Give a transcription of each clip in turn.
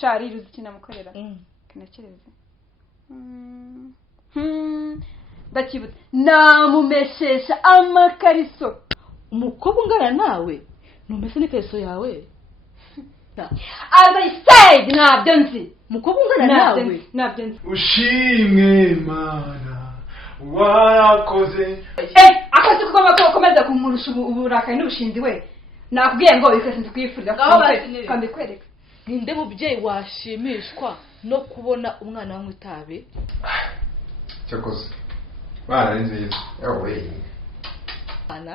shari ruzi namukorera kanakereze ndakibutse namumeshesha amakariso umukobwa ungana nawe numese n'ikariso yawe as I said ntabyo nzi umukobwa ungana nawe ntabyo nzi ushimwe mana warakoze akazi komeza kumurusha uburakari n'ubushinzi we nakubwiye ngo bikase nzikwifurira kandi kwereka ninde mubyeyi washimishwa no kubona umwana wanywa itabi cyakoze bana ni nziza yawe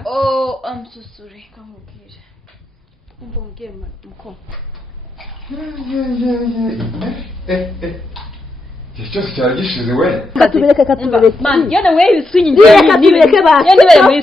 oh I'm so sorry kamubwire umbongiye muko cyose cyari gishize we katubireke man yana we yiswinyi nibireke basi yani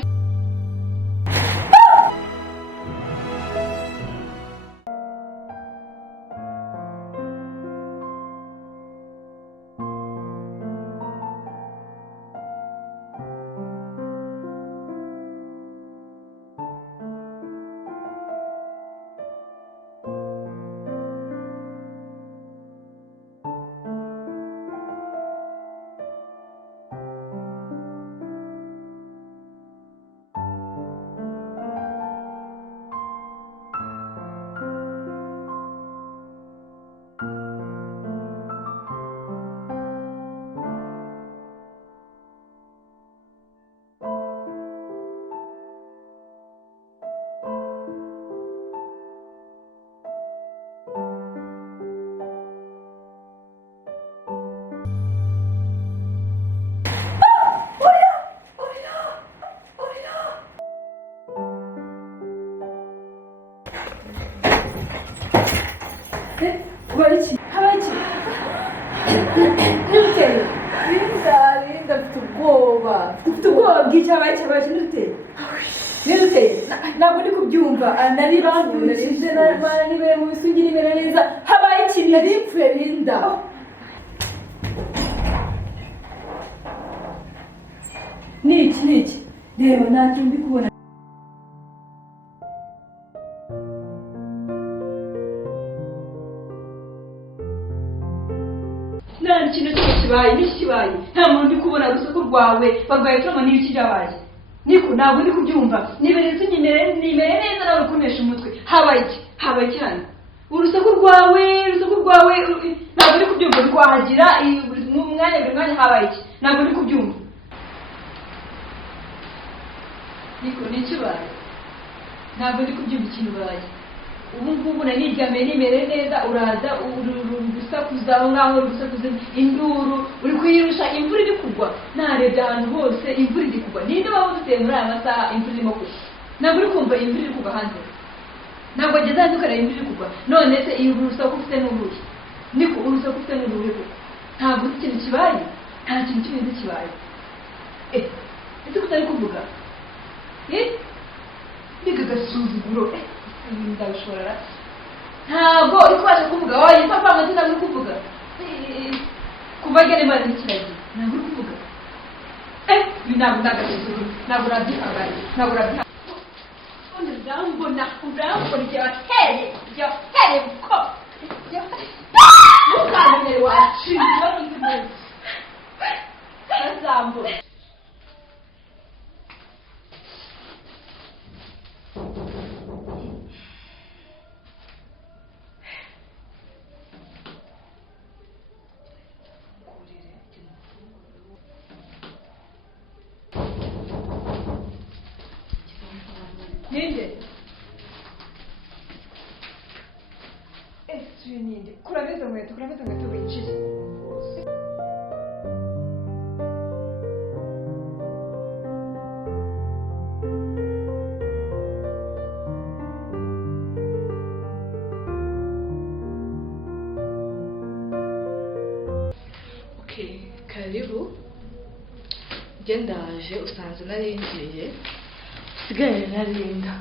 Habaiki Linda tugoba bw'icyo habaiki nirute ntabwo ndi kubyumva naribambishije n'Imana nibere mu bisungiri ibera neza habaiki naripfuye Linda niki reba ntacyo ndi kubona nani kintu kibaye n'ikibaye nta muntu ndi kubona rusako rwawe bagwaye tomo n'ibiki byabaye niko ntabwo ndi kubyumva nibereze nimere neza nawe kunesha umutwe habaye cyane urusaku rwawe ntabwo ndi kubyumva rwagira mu mwanya habaye iki ntabwo ndi kubyumva niko n'ikibaye ntabwo ndi kubyumva ikintu baye ubu ngubu naniryamiye nimere neza uraza urusakuza aho ngaho urusakuza induru uri kwirusha imvura iri kugwa narebye ahantu hose imvura iri kugwa ninde waba uduteye muri aya masaha imvura irimo kugwa ntabwo uri kumva imvura iri kugwa hanze ntabwo ageze hanze ukareba imvura iri kugwa none se iyo urusaku ufite n'uruhe niko urusaku ufite n'uruhe kugwa ntabwo uzi ikintu kibaye nta kintu cy'ibintu kibaye ese kutari kuvuga niga agasuzuguro ndabishobora ntabwo uri kubasha kuvuga wowe papa amazina uri kuvuga kuva gene maze ikiragi ntabwo uri kuvuga ntabwo ndagasuzuguro ntabwo urabyihangaye ntabwo urabyihangaye urambona igihe watereye kuko ntukanire waciye azambura ninde ninde kurameza nkweto winjiye karibu gendaje usanze narinjiye usigaye narinda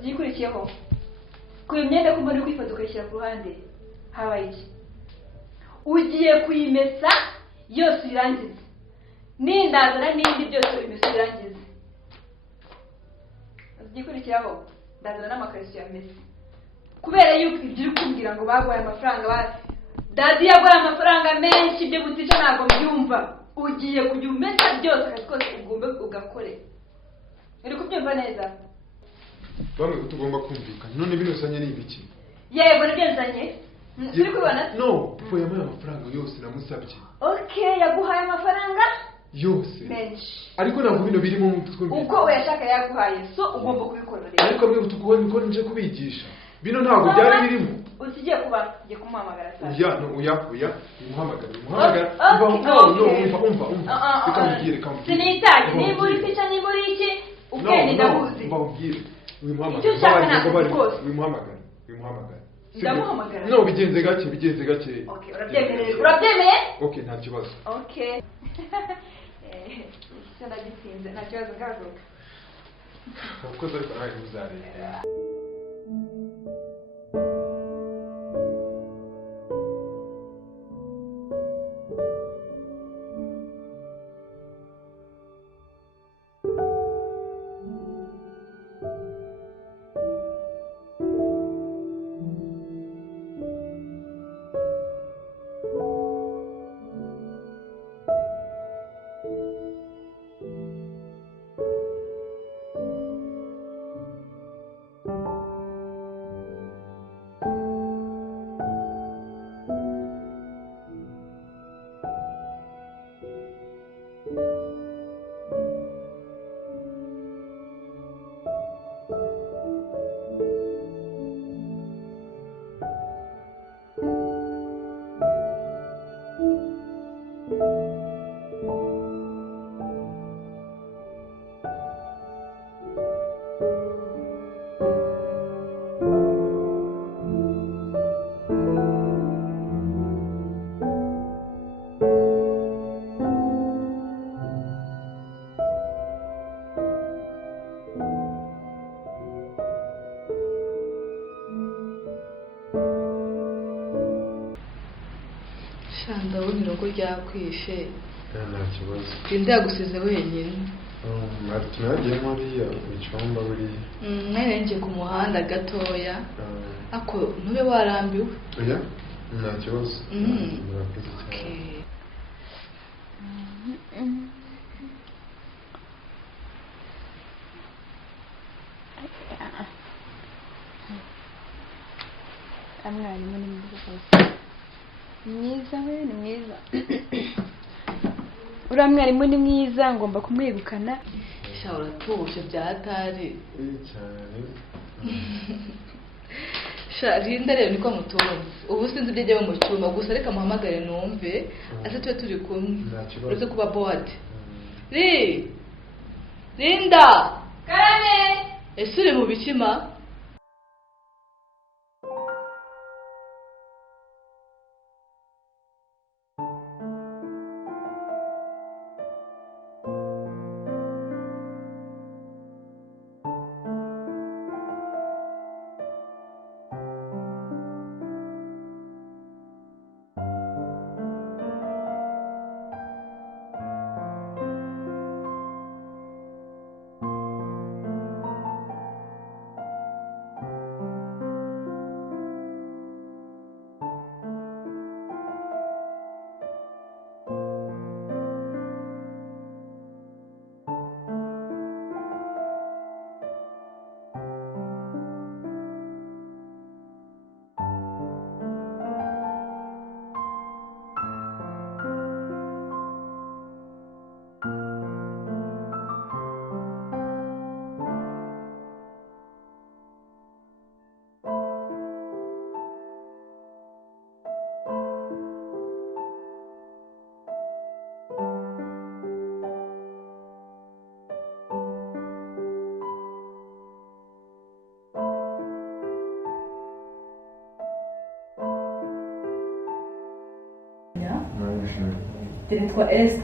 byikurikiyeho ku myenda ko muri kwifata ukayishyira ku ruhande habaye iki ugiye kuyimesa yose irangize n'indazana n'indi byose uyimesa irangize byikurikiyeho ndazana n'amakariso ya mesi kubera yuko ibyo uri kumbwira ngo baguhaye amafaranga dadi yaguhaye amafaranga menshi ibyo butica ntabwo mbyumva ugiye kujya umesa byose akazi kose ugombe ugakore uri kubyumva neza bamwe tugomba kumvikana none birusanye n'ibiki yego nibyo nzanye uri kubona no pfo yamuhaye amafaranga yose namusabye okay yaguhaye amafaranga yose menshi ariko ntabwo bino birimo mu mutwe uko uyashaka yaguhaye so ugomba kubikora rero ariko mwe tugomba gukora nje kubigisha bino ntabwo byari birimo usigiye kuba ugiye kumuhamagara saa uya umuhamagara umva bikamubwire sinitaye niba uri pica niba uri iki ubwenge ndabuzi mbabwire icyo ushaka ntabwo rwose wimuhamagara ndamuhamagara no bigenze gake okay urabyemeye okay nta kibazo okay sana gitsinze nta kibazo ngaruka ukoze ariko nawe ntuzarebe ndabona irongo ryakwishe nta kibazo Linda yagusize wenyine Martin yagiye hariya mu cyumba buriya mwene ngiye ku muhanda gatoya ako ntube warambiwe oya nta kibazo murakoze cyane Amwarimu ni mwiza we ni mwiza uriya mwarimu ni mwiza ngomba kumwegukana sha uratuje byatari cyane sha Linda rero niko mutunzi ubu sinzi ibyo ajya mu cyuma gusa reka muhamagare numve ase tube turi kumwe uretse kuba board Linda karame ese uri mu bikima Nitwa Esther.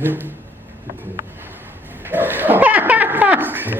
Eh.